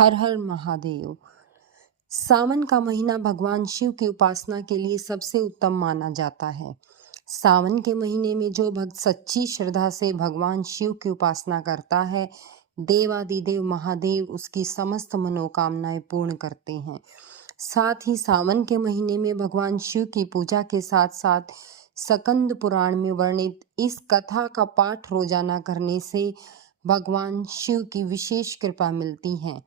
हर हर महादेव। सावन का महीना भगवान शिव की उपासना के लिए सबसे उत्तम माना जाता है। सावन के महीने में जो भक्त सच्ची श्रद्धा से भगवान शिव की उपासना करता है, देवादिदेव महादेव उसकी समस्त मनोकामनाएं पूर्ण करते हैं। साथ ही सावन के महीने में भगवान शिव की पूजा के साथ साथ स्कंद पुराण में वर्णित इस कथा का पाठ रोजाना करने से भगवान शिव की विशेष कृपा मिलती है।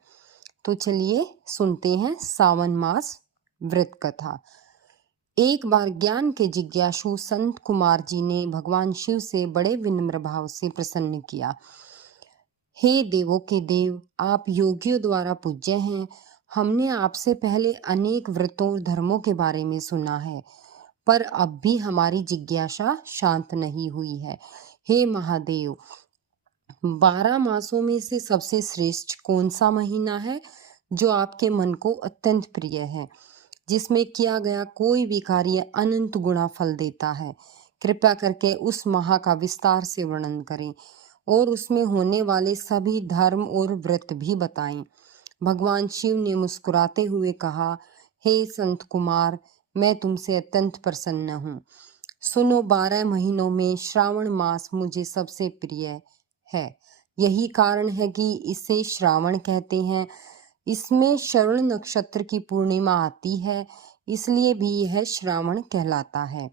तो चलिए सुनते हैं सावन मास व्रत कथा। एक बार ज्ञान के जिज्ञासु संत कुमार जी ने भगवान शिव से बड़े विनम्र भाव से प्रसन्न किया। हे देवों के देव, आप योगियों द्वारा पूज्य हैं। हमने आपसे पहले अनेक व्रतों और धर्मों के बारे में सुना है, पर अब भी हमारी जिज्ञासा शांत नहीं हुई है। हे महादेव, 12 मासों में से सबसे श्रेष्ठ कौन सा महीना है जो आपके मन को अत्यंत प्रिय है, जिसमें किया गया कोई भी कार्य अनंत गुना फल देता है? कृपया करके उस माह का विस्तार से वर्णन करें और उसमें होने वाले सभी धर्म और व्रत भी बताएं। भगवान शिव ने मुस्कुराते हुए कहा, हे संत कुमार, मैं तुमसे अत्यंत प्रसन्न हूँ। सुनो, 12 महीनों में श्रावण मास मुझे सबसे प्रिय है। यही कारण है कि इसे श्रावण कहते हैं। इसमें श्रवण नक्षत्र की पूर्णिमा आती है, इसलिए भी यह श्रावण कहलाता है।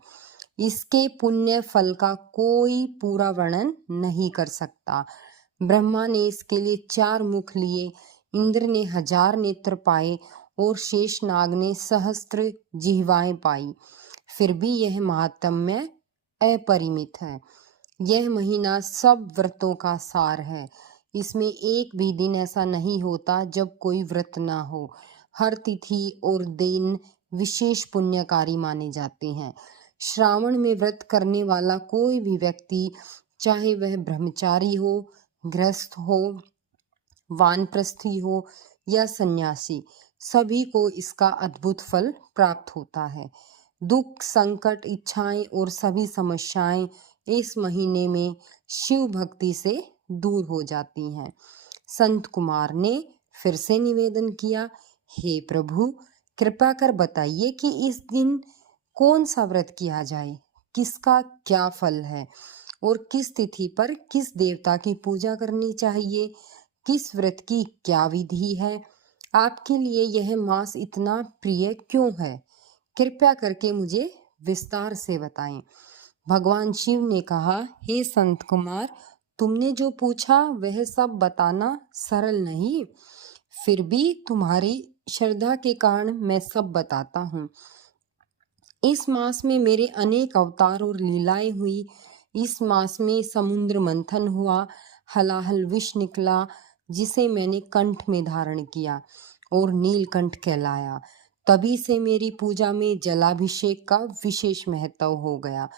इसके पुण्य फल का कोई पूरा वर्णन नहीं कर सकता। ब्रह्मा ने इसके लिए 4 मुख लिए, इंद्र ने 1000 नेत्र पाए और शेषनाग ने सहस्त्र जिह्वाएं पाई। फिर भी यह महात्म्य अपरिमित है। यह महीना सब व्रतों का सार है। इसमें एक भी दिन ऐसा नहीं होता जब कोई व्रत ना हो। हर तिथि और दिन विशेष पुण्यकारी माने जाते हैं। श्रावण में व्रत करने वाला कोई भी व्यक्ति, चाहे वह ब्रह्मचारी हो, गृहस्थ हो, वानप्रस्थी हो या सन्यासी, सभी को इसका अद्भुत फल प्राप्त होता है। दुख, संकट, इच्छाएं और सभी समस्याएं इस महीने में शिव भक्ति से दूर हो जाती हैं। संत कुमार ने फिर से निवेदन किया, हे प्रभु, कृपा कर बताइए कि इस दिन कौन सा व्रत किया जाए, किसका क्या फल है और किस तिथि पर किस देवता की पूजा करनी चाहिए, किस व्रत की क्या विधि है, आपके लिए यह मास इतना प्रिय क्यों है? कृपया करके मुझे विस्तार से बताएं। भगवान शिव ने कहा, हे संत कुमार, तुमने जो पूछा वह सब बताना सरल नहीं, फिर भी तुम्हारी श्रद्धा के कारण मैं सब बताता हूँ। इस मास में मेरे अनेक अवतार और लीलाएं हुई। इस मास में समुद्र मंथन हुआ, हलाहल विष निकला, जिसे मैंने कंठ में धारण किया और नीलकंठ कहलाया। तभी से मेरी पूजा में जलाभिषेक का विशेष महत्व हो गया।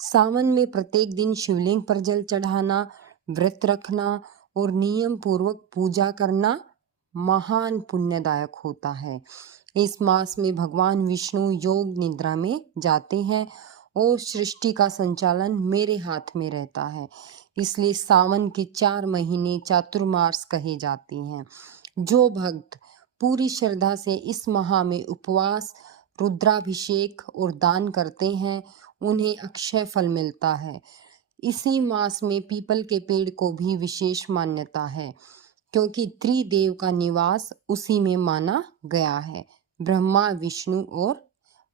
सावन में प्रत्येक दिन शिवलिंग पर जल चढ़ाना, व्रत रखना और नियम पूर्वक पूजा करना महान पुण्यदायक होता है। इस मास में भगवान विष्णु योग निद्रा में जाते हैं और सृष्टि का संचालन मेरे हाथ में रहता है। इसलिए सावन के 4 महीने चातुर्मास कहे जाते हैं। जो भक्त पूरी श्रद्धा से इस माह में उपवास, रुद्राभिषेक और दान करते हैं, उन्हें अक्षय फल मिलता है। इसी मास में पीपल के पेड़ को भी विशेष मान्यता है, क्योंकि त्रिदेव का निवास उसी में माना गया है, ब्रह्मा, विष्णु और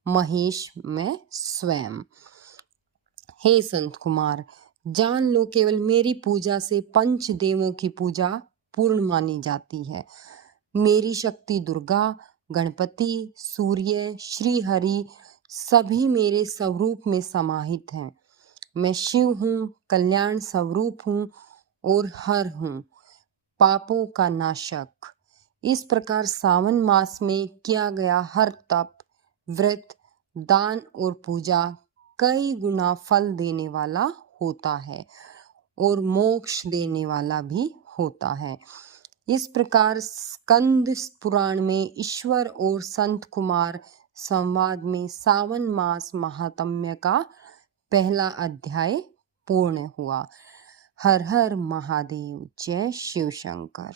महेश में स्वयं। हे संत कुमार, जान लो, केवल मेरी पूजा से 5 देवों की पूजा पूर्ण मानी जाती है। मेरी शक्ति दुर्गा, गणपति, सूर्य, श्री हरि सभी मेरे स्वरूप में समाहित हैं। मैं शिव हूँ, कल्याण स्वरूप हूँ और हर हूँ, पापों का नाशक। इस प्रकार सावन मास में किया गया हर तप, व्रत, दान और पूजा कई गुना फल देने वाला होता है और मोक्ष देने वाला भी होता है। इस प्रकार स्कंद पुराण में ईश्वर और संत कुमार संवाद में सावन मास महात्म्य का पहला अध्याय पूर्ण हुआ। हर हर महादेव, जय शिव शंकर।